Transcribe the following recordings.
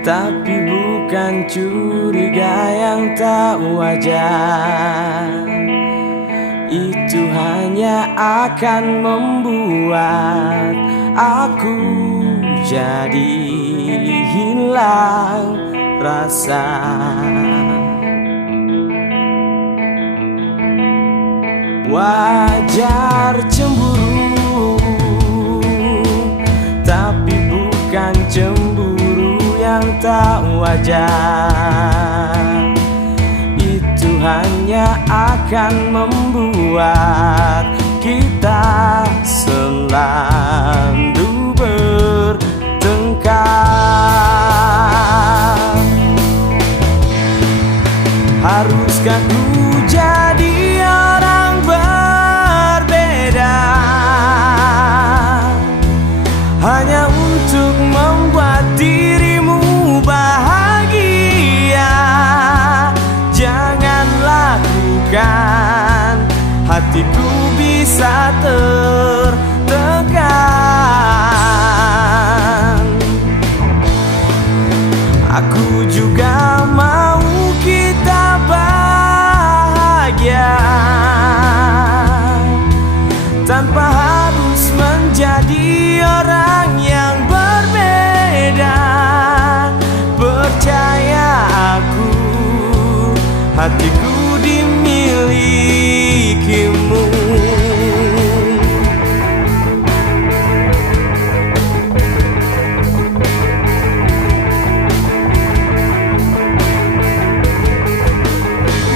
tapi bukan curiga yang tak wajar. Itu hanya akan membuat aku jadi hilang rasa. Wajar cemburu, tapi bukan cemburu yang tak wajar. Itu hanya akan membuat kita selalu bertengkar. Haruskah ku jadi orang berbeda hanya untuk membuat dirimu bahagia? Jangan lakukan, hatiku bisa tertekan. Aku juga mau kita bahagia tanpa harus menjadi orang yang berbeda. Percaya aku, hatiku dimilikimu.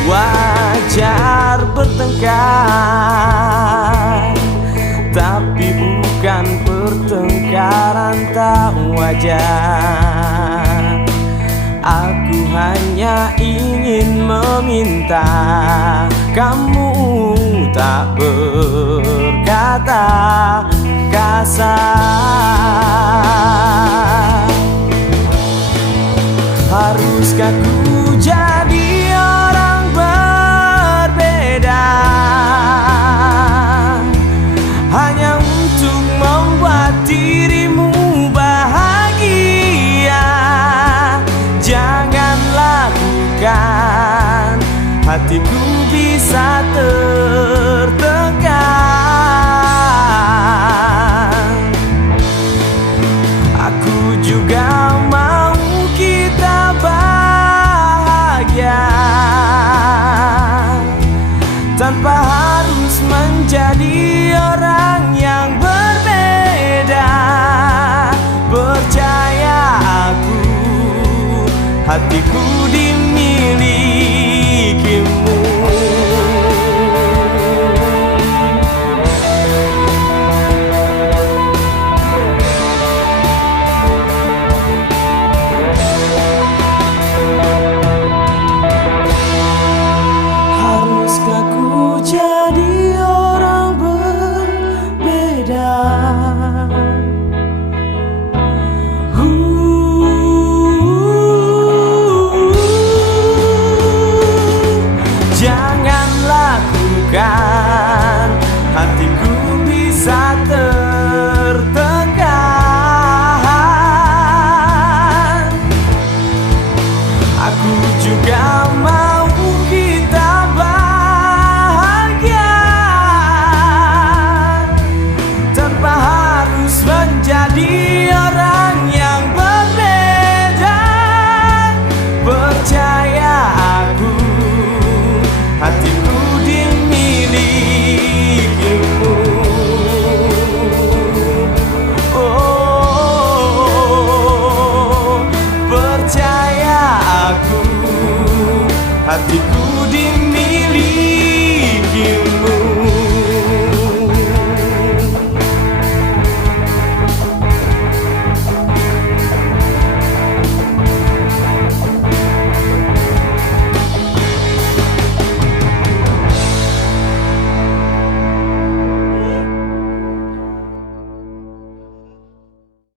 Wajar bertengkar, tapi bukan pertengkaran tak wajar. Aku hanya ingin meminta kamu tak berkata kasar. Haruskah ku jadi orang berbeda hanya untuk membuat dirimu bahagia? Jangan lakukan, hatiku bisa tertekan. Aku juga mau kita bahagia tanpa harus menjadi orang yang berbeda. Percaya aku, hatiku dimilikimu. Haruskah ku jadi orang berbeda? Jangan lakukan, hatiku bisa tertekan. Aku juga mau kita bahagia tanpa harus menjadi orang yang berbeda. Percaya aku, hatiku dimilikimu. Oh, percaya aku, hatiku